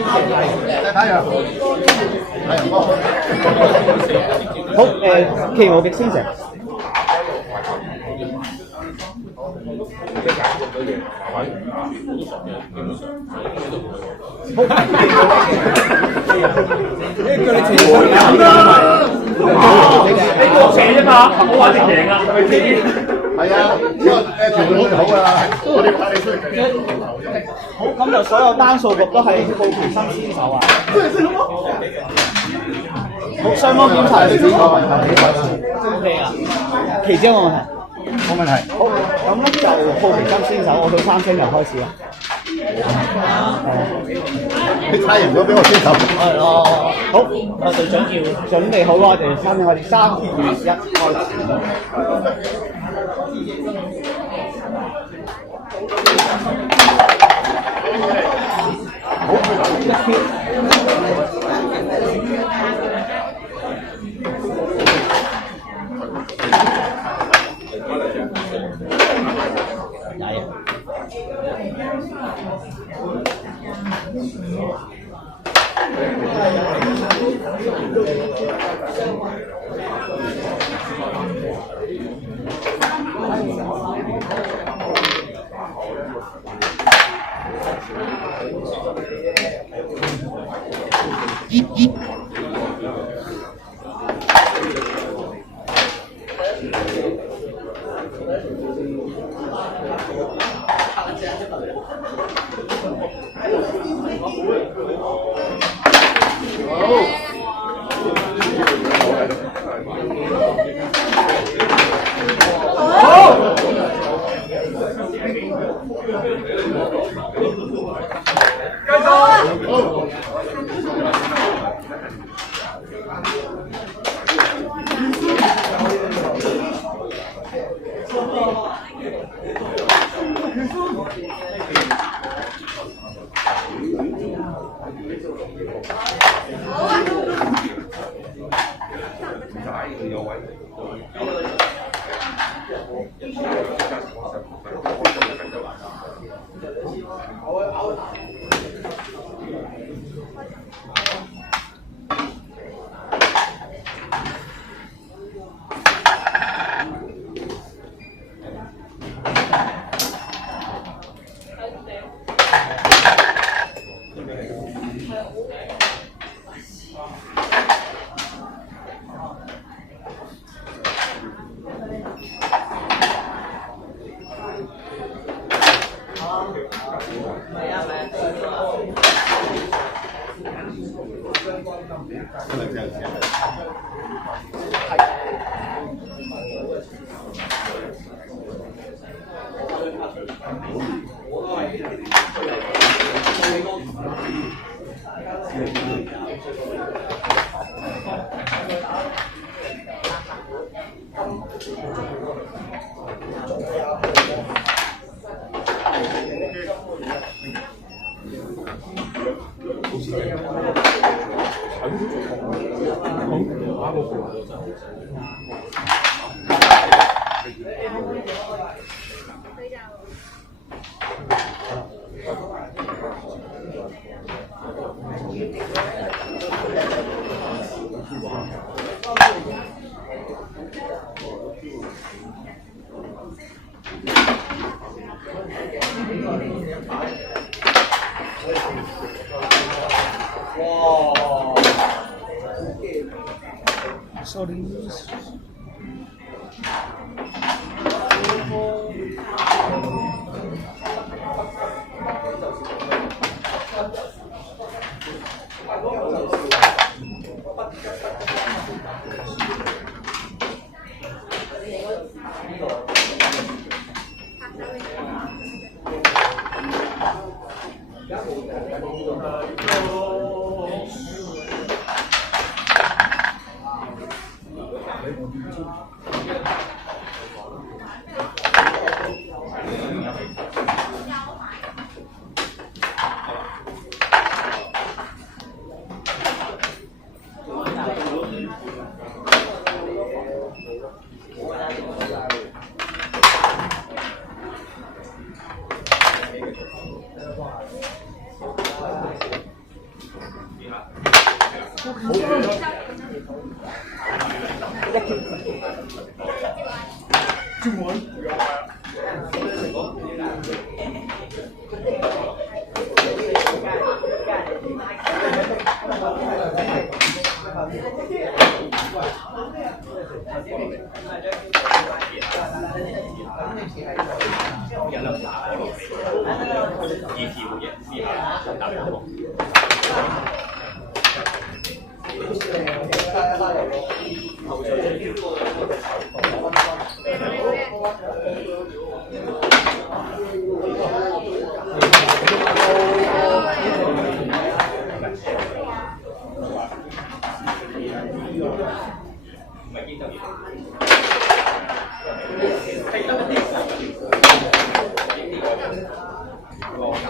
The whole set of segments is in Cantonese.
太陽，太陽光。好奇無極星蛇。叫你前輩飲啦！你過斜啫嘛，我玩直贏啊，係咪先？係啊，呢個條路好㗎啦，我哋派你出嚟。好，咁就所有單數局都係布奇森先手啊！好，雙方檢查你邊個問題？咩啊？奇姐冇問題。冇問題。好，咁咧就布奇森先手，我到3聲就開始啦。你猜贏咗俾我先手。係咯。好，我隊長要準備好啦，我哋3聲，我哋3、2、1開始。好，一票。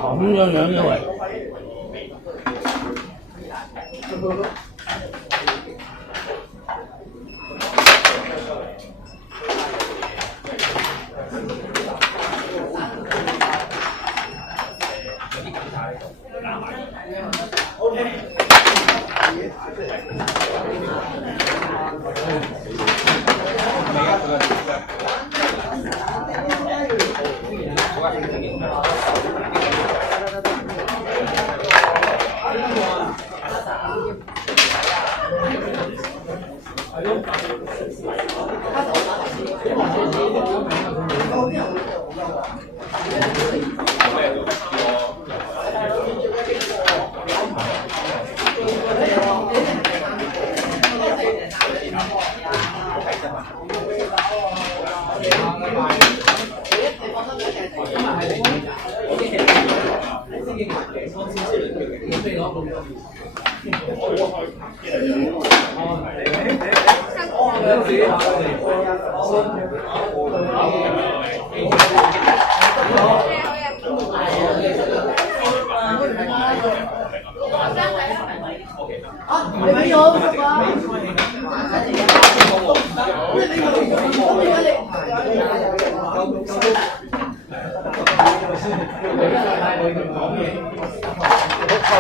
咁樣嘅喂。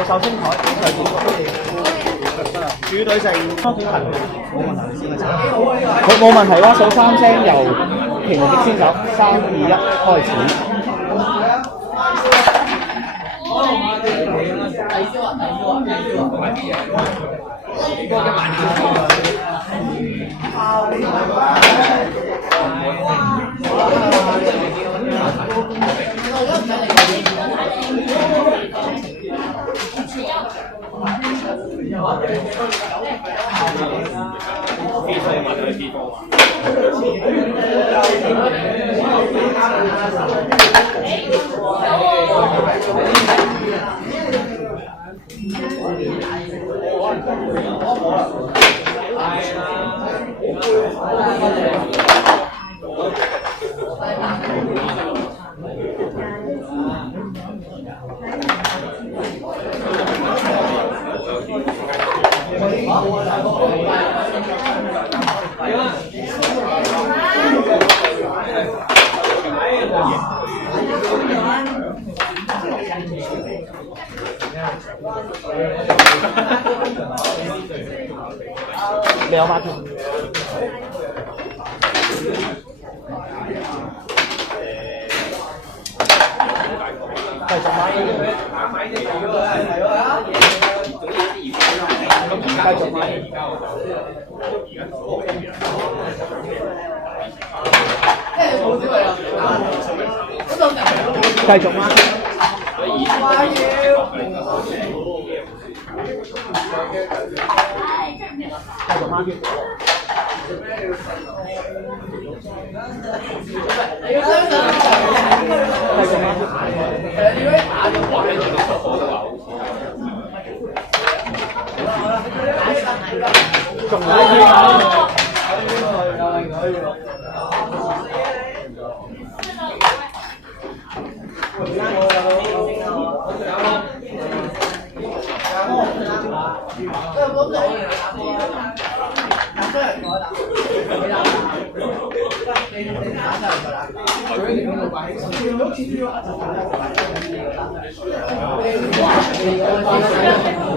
首先台主隊勝，冇問題先嘅。佢冇問題啦，數3聲由平民的先走，3、2、1開始。你有發票？繼續買。繼續買。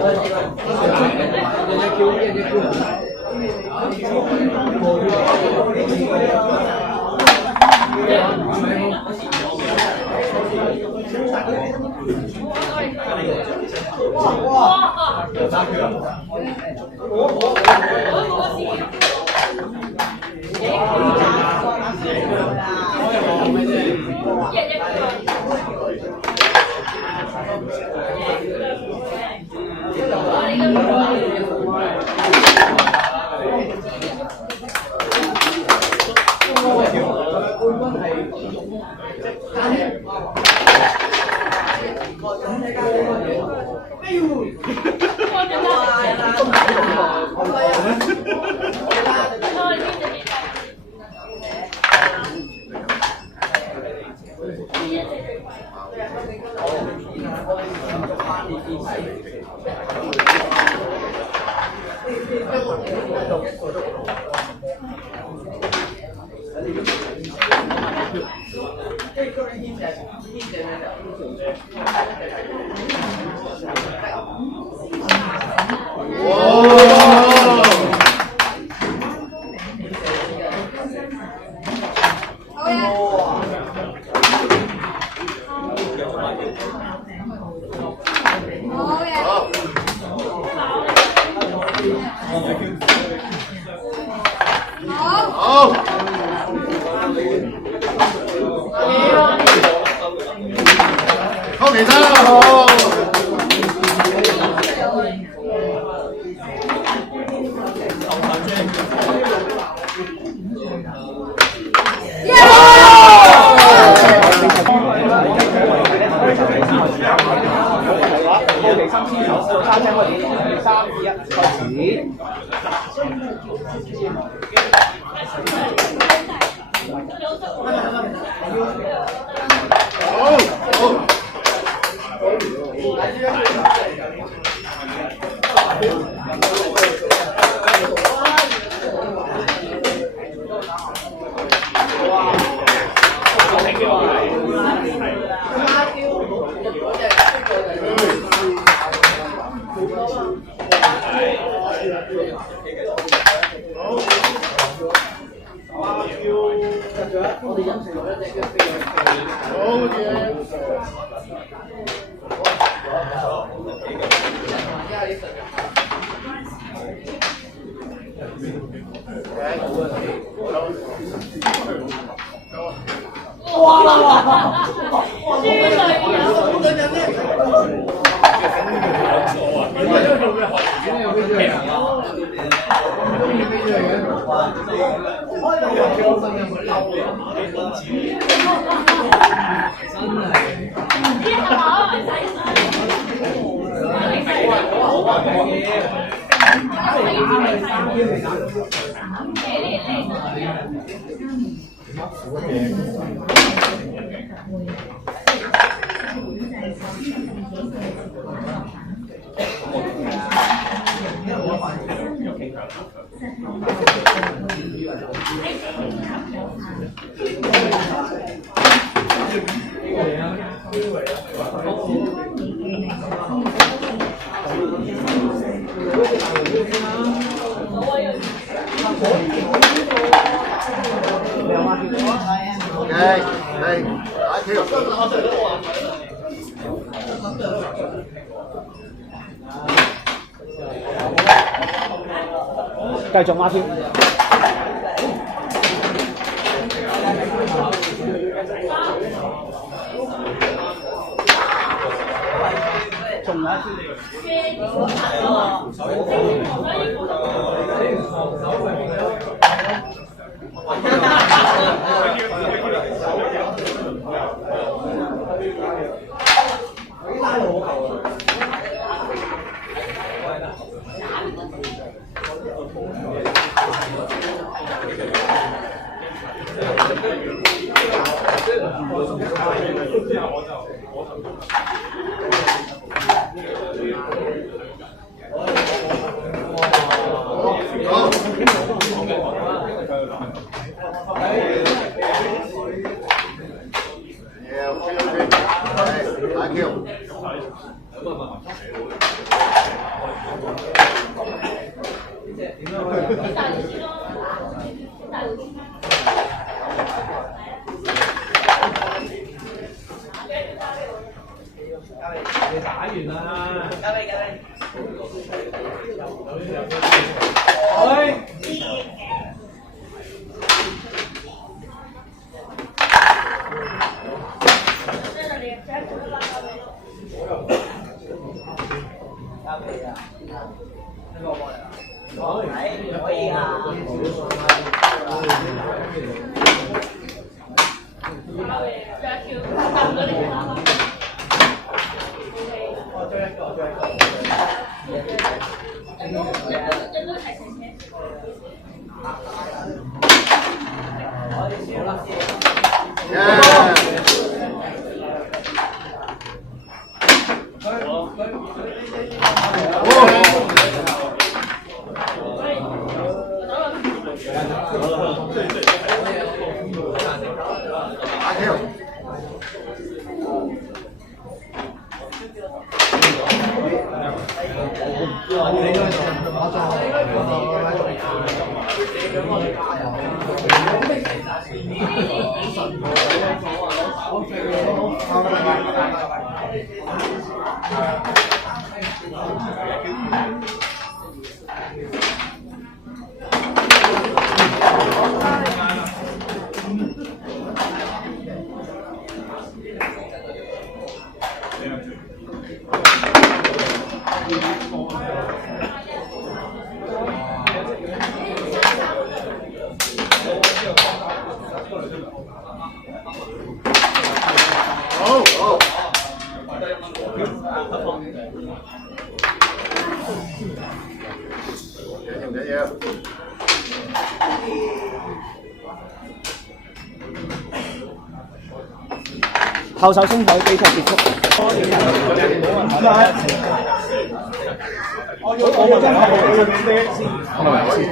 後期得好。繼續孖挑。仲有後手升台比賽結束。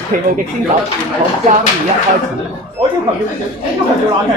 奇奧極先手，好3、2、1開始。我要求要冷氣。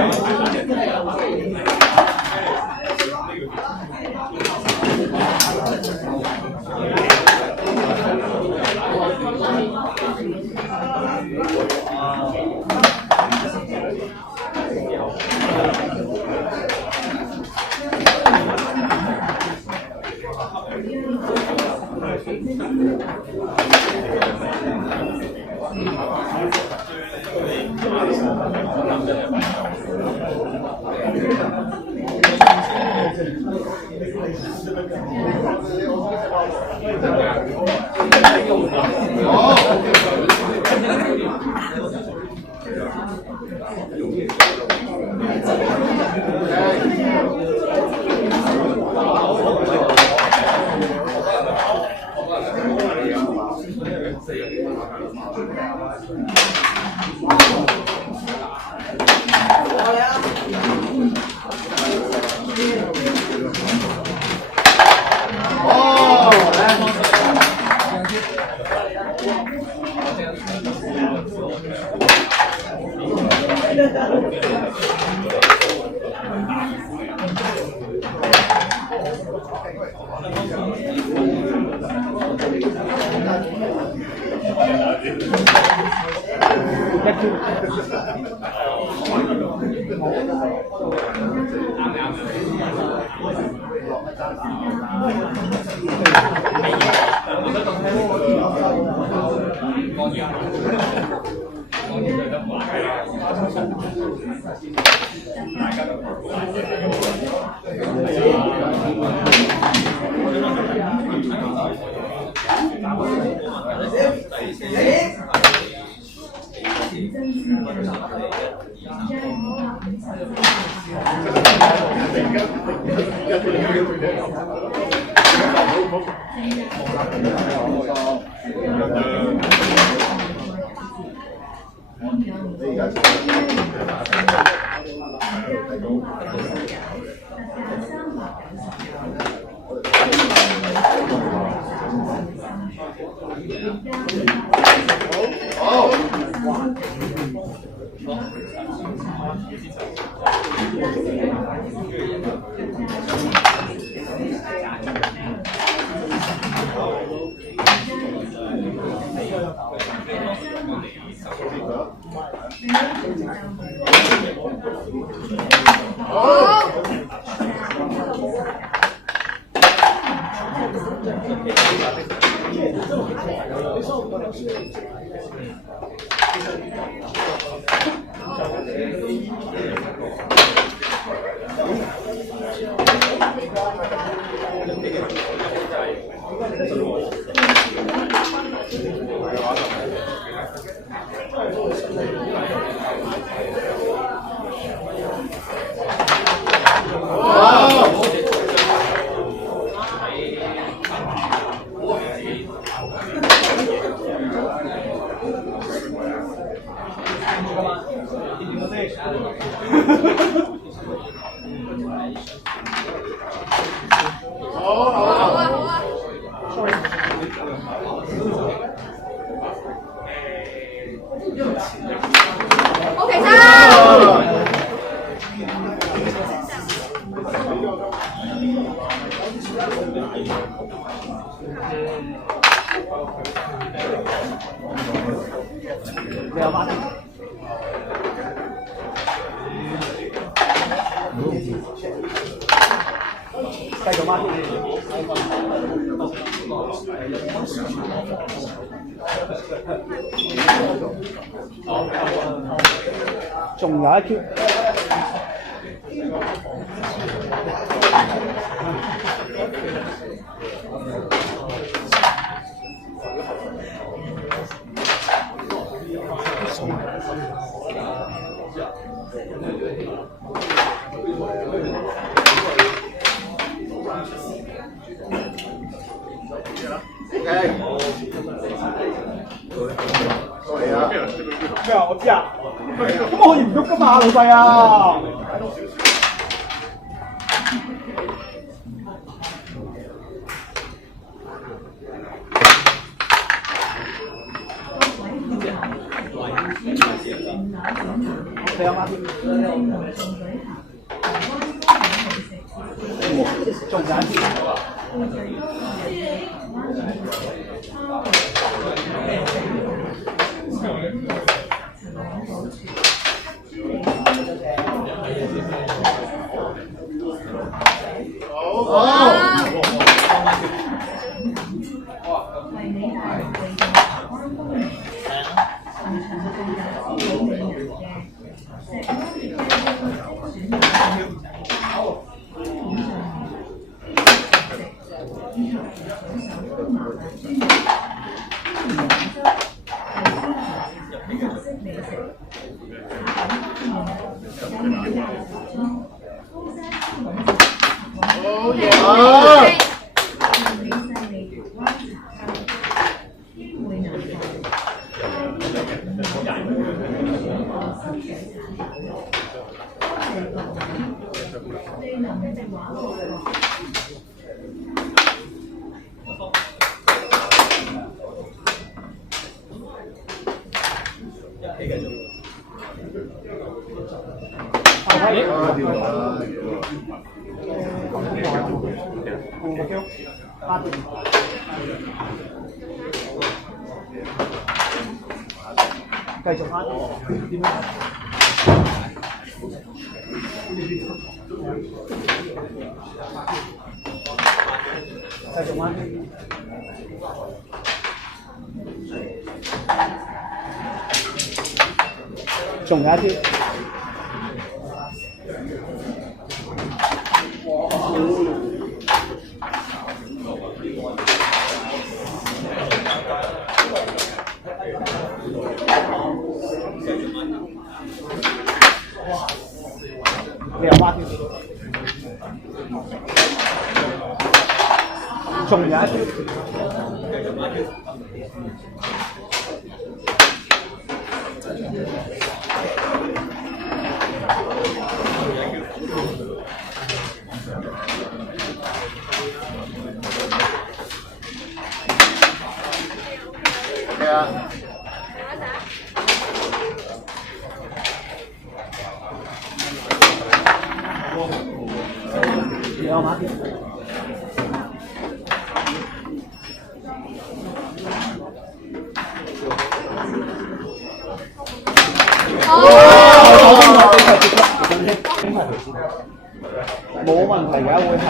OK 三。你有孖添？繼續孖添。仲有一 Q。sorry 啊。咩啊？我知啊。咁我可以唔喐噶嘛，老細啊！你有孖添？仲有一啲。繼續翻點樣？繼續翻。仲有一啲。你有孖添？仲有一啲。係啊。你有孖添？冇問題嘅，會係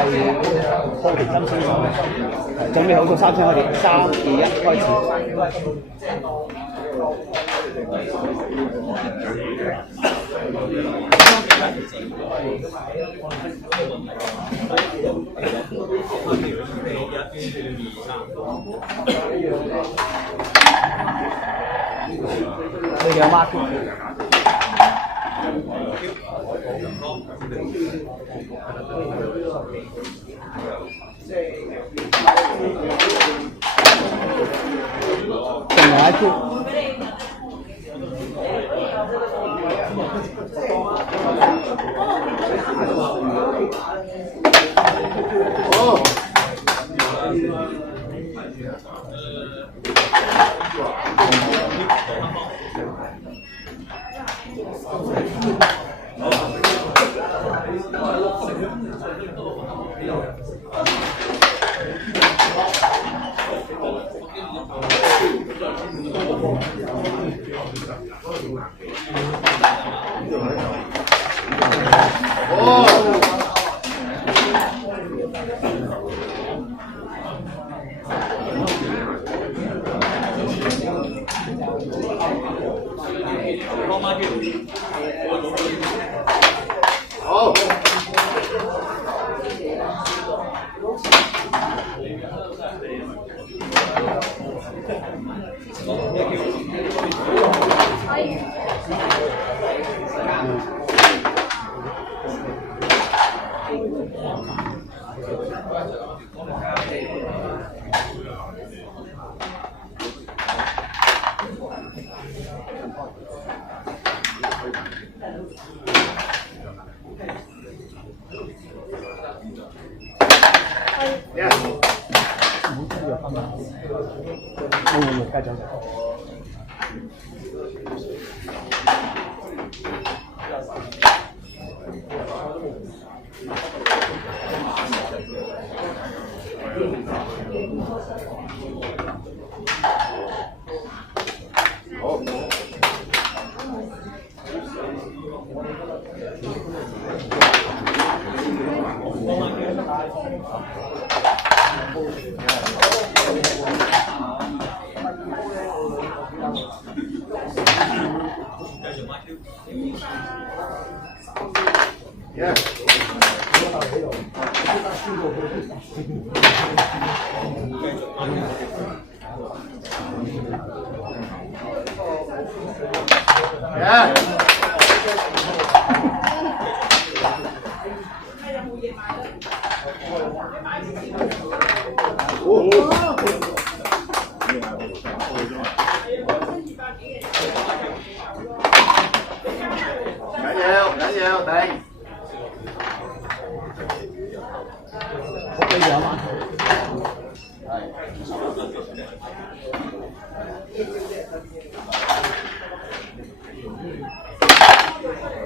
波田心先生，準備好個3聲開始，3、2、1開始。你嘅 mark。仲有一招。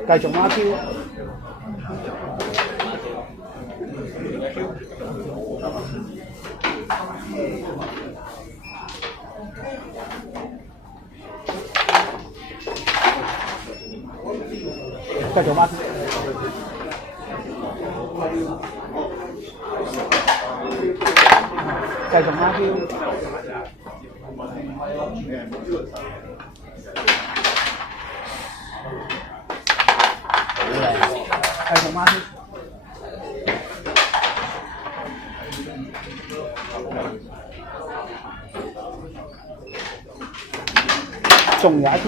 繼續孖 Q， 繼續孖 Q， 繼續孖 Q。繼續孖 Q， 仲有一條。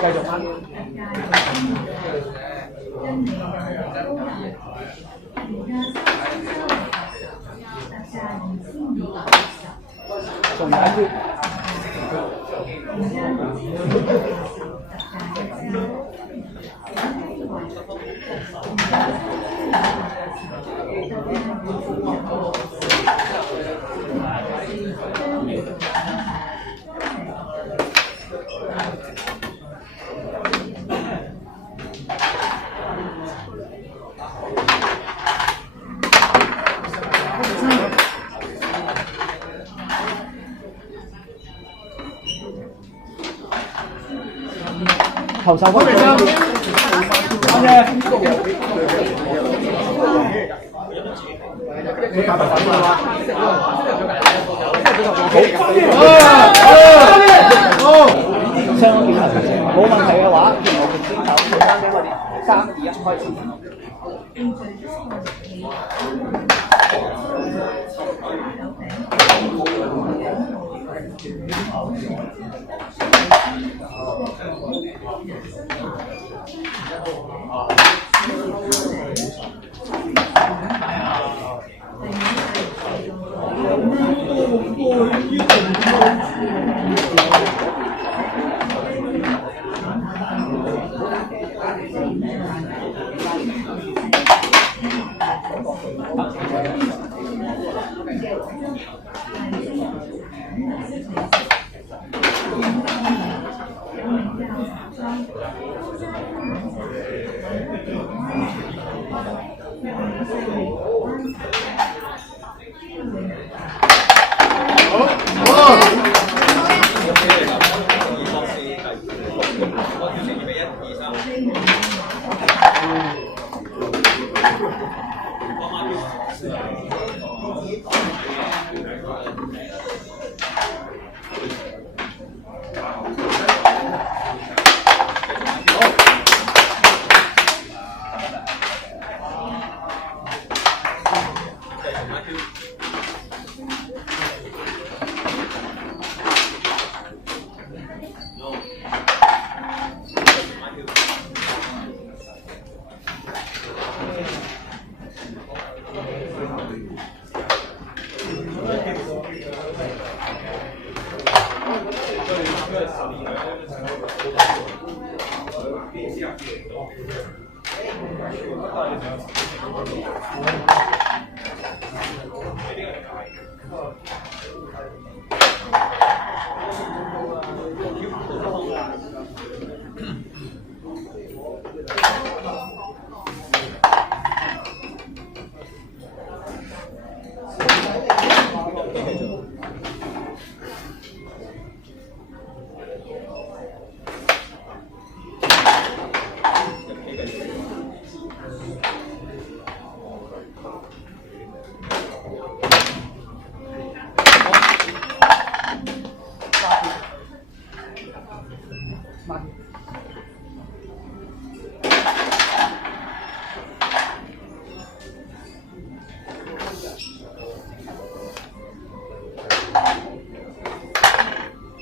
繼續翻。仲解決。投手分啱嘅。相當點頭先，冇問題嘅話，我哋先手數翻俾我哋3、2、1開始。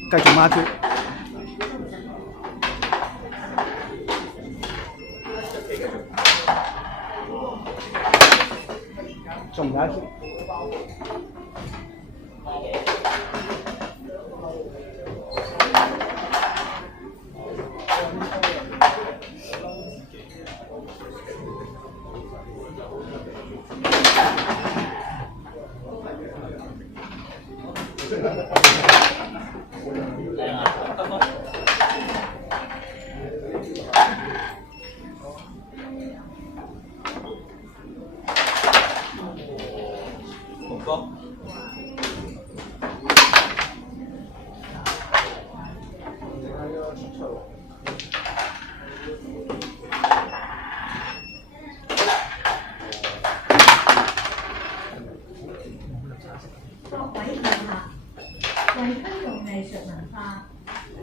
繼續孖招。仲有一招。各位顧客，為推動藝術文化，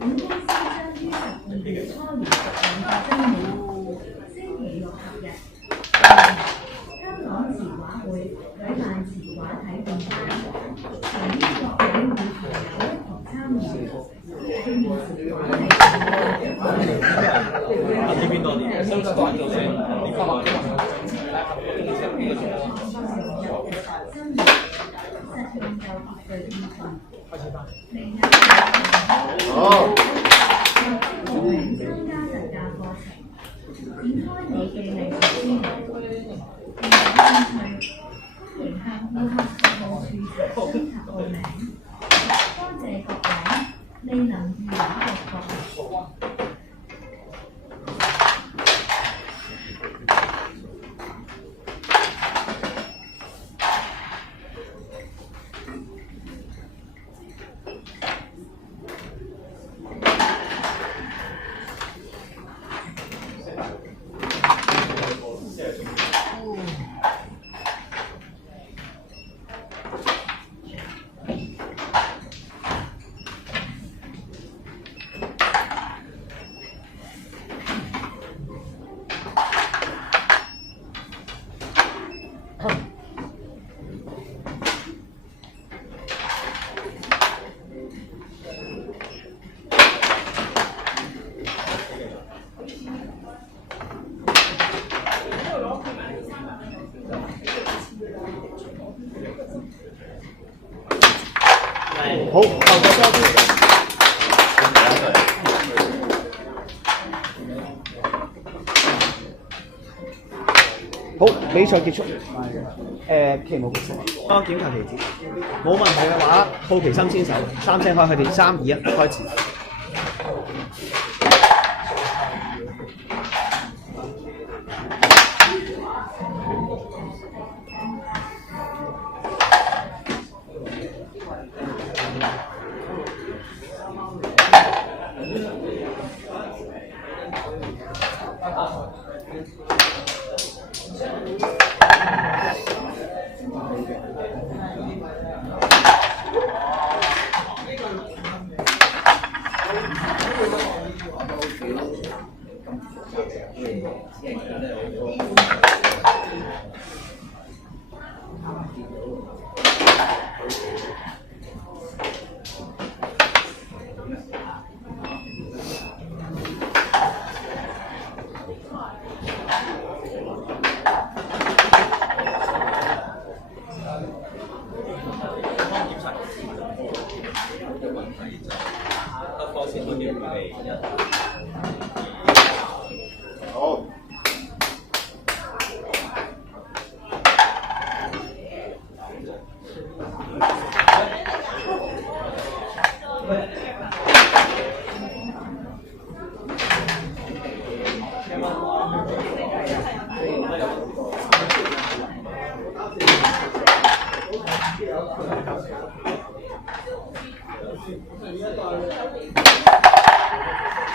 本公司將於12月初完成兩個周年，星期六合日，香港詞畫會舉辦詞畫體驗班，由於各位會朋友一同參與，訓練詞畫係呢邊多啲，收得短啲先，呢個實用又秩序健全。明日好。報名參加特價課程，展開你嘅藝術之路。如有興趣，歡迎向顧客服務處查詢及報名。多謝各位，未能預覽嘅各位。好，後個周邊。好，比賽結束。期冇結束。當檢查期止。冇問題嘅話，好奇心先手，3聲開，佢哋3、2、1開始。好。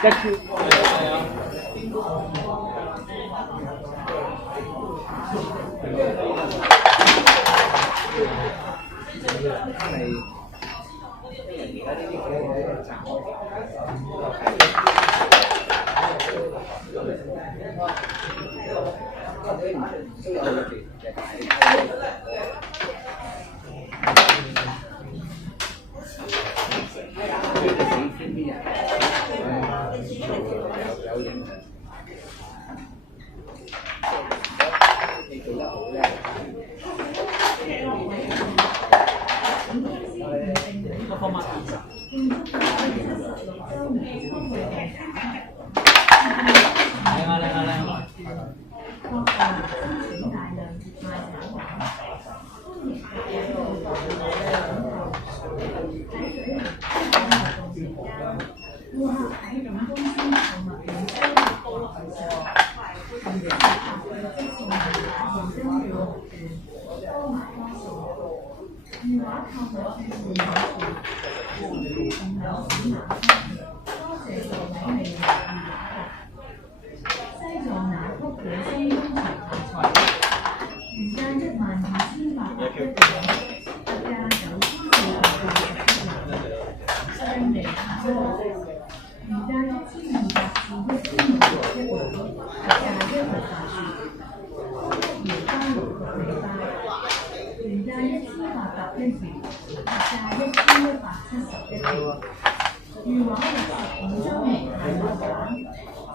一 Q。顧客喺本公司購物並收入過台上，如果客戶即送現金券多買多送，電話購物券換碼券，仲有指南多謝各位未來西藏那曲野生工場題材，原價12,800元，特價9,480元。雙地下車，原價1200至1600一枚，特價180元。高級搖花6個禮拜，原價1800一元，特價1171元。裕華65周年大陸版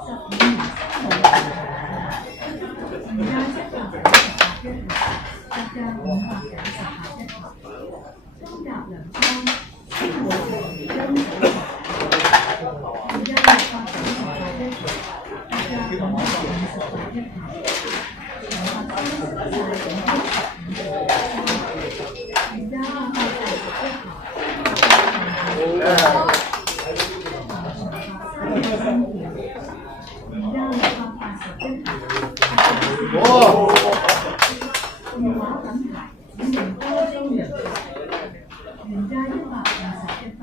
，15年生活版，原價798一盒，特價598一盒。中甲良倉鮮活黃金原價698一盒，特價558一盒。長白山食晒整啲15原價880一盒，特價原價680一盒。裕華品牌指明多中藥材，原價121包，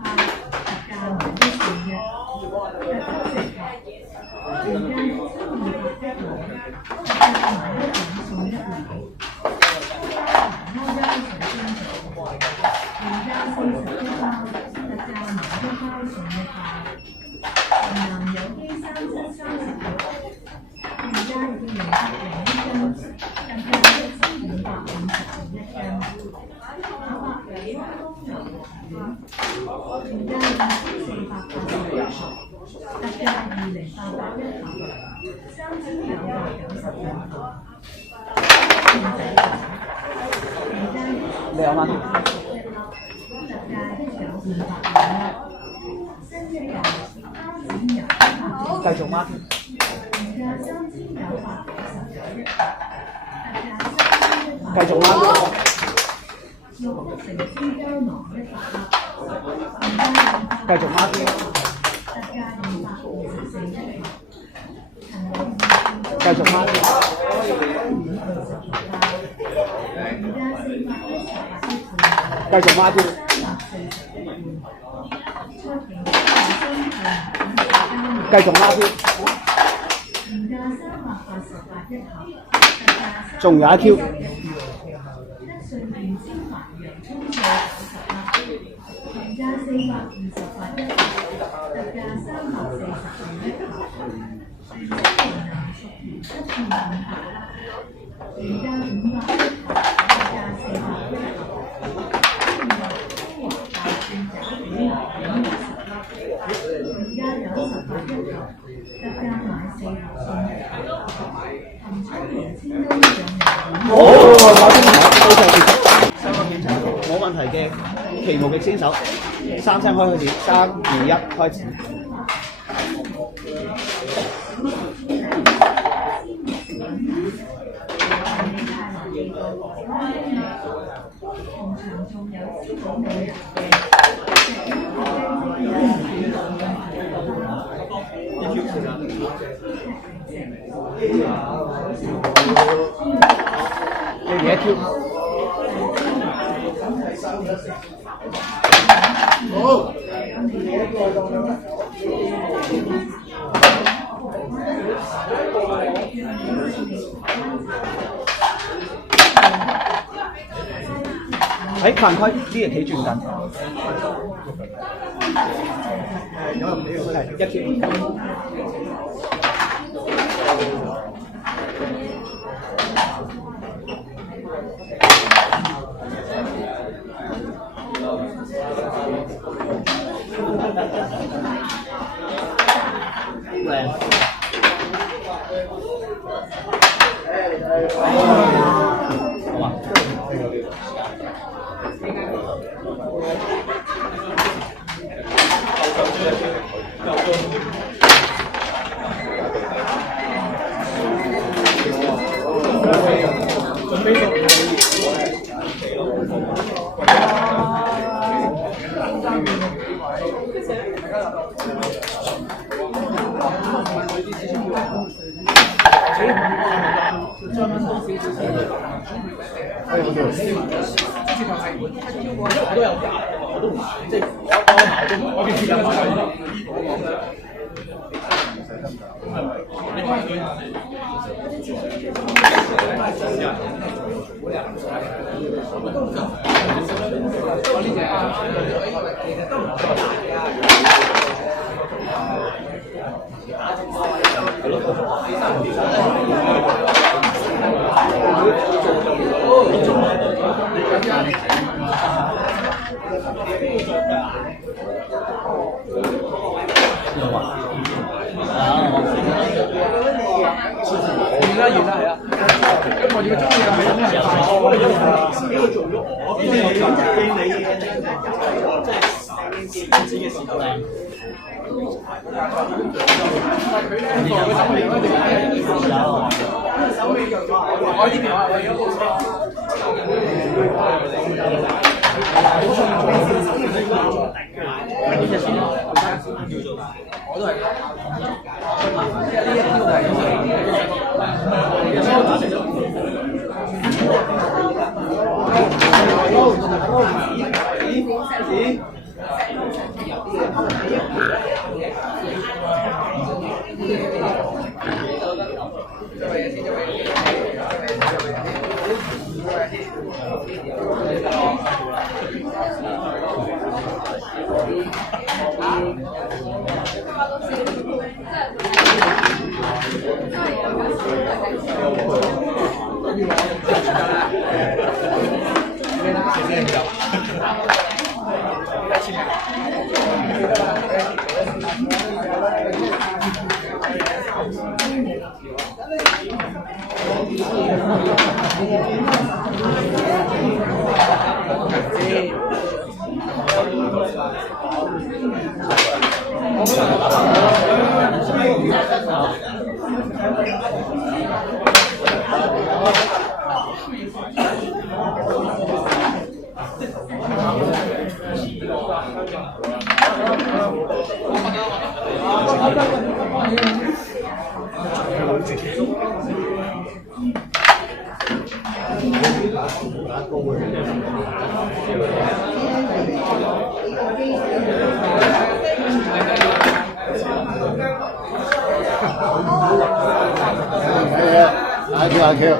特價買1送1，特級食盒，原價1200一籠，特價買1兩送1籠。貓膠水晶組，原價41包，特價買1包送1包。雲南有機330盒，原價201斤，特價1550元1斤。亞伯有關公牛丸，原價2480一盒，特價2088一盒，3992盒。燕仔蛋，原價1280一粒，特價1928兩粒。新一油蝦子油繼續嗎？原價3999一盒，特價3100。繼續嗎？綠福成鮮膠囊100粒，原價繼續嗎？特價224一盒。繼續嗎？原價418一罐，繼續嗎？ 340一罐。卓平新膠繼續嗎？原價388一盒，特價仲有一 Q。德順便椒麻洋葱碎90粒，原價428一盒，特價342一盒。原汁雲南熟田7500粒，原價500一盒，特價400一盒。中華大蒜爪卷牛丸60粒，原價98一盒，特價買4盒送1盒。含葱鹽千冬醬牛丸。收個檢查，冇問題嘅奇無極先手，3聲開始，3、2、1開始。同場仲有滋補美人嘅你而家 Q。好。喺行開啲嘢企轉緊。係1 Q。靚。好嘛？阿 Q。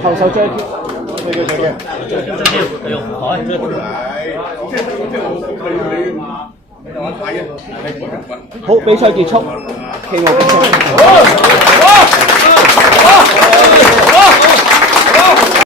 後手追好，比賽結束，期望結束。